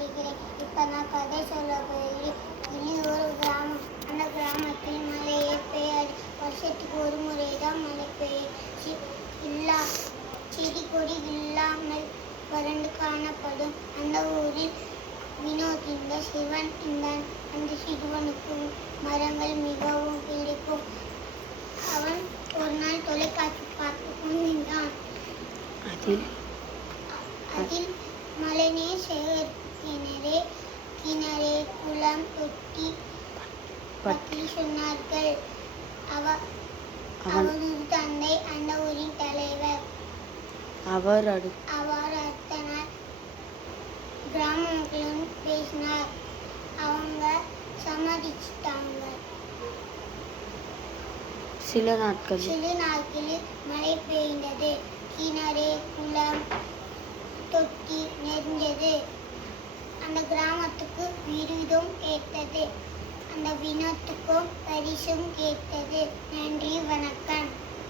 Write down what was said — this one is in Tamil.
வருகிறேன். இப்போ நான் கதை சொல்ல போகிறேன். இது ஒரு கிராமம். அந்த கிராமத்தில் மழையே பெய்யாது. வருஷத்துக்கு ஒரு முறை தான் மழை பெய்யும். செடி கொடி இல்லாமல் வறண்டு காணப்படும். அந்த ஊரில் வினோத் என்ற சிறுவன் இருந்தான். அந்த சிறுவனுக்கு மரங்கள் மிகவும் பிடிக்கும். அவன் ஒரு நாள் தொலைக்காட்சி பார்த்து கொண்டிருந்தான். அதில் மழைநீர் சேகரிப்பு கிணறு, குளம், தொட்டி பற்றி சொன்னார்கள். அவனது தந்தை அந்த ஊரின் தலைவர். அவர் அடுத்த நாள் கிராம மக்களுடன் பேசினார். அவங்க சம்மதிச்சிட்டாங்க. சில நாட்களில் மழை பெய்தது. கிணறு, குளம், தொட்டி நிறைஞ்சது. அந்த கிராமத்துக்கு விருதும் கேட்டது. அந்த வினோத்துக்கும் பரிசும் கேட்டது. நன்றி, வணக்கம்.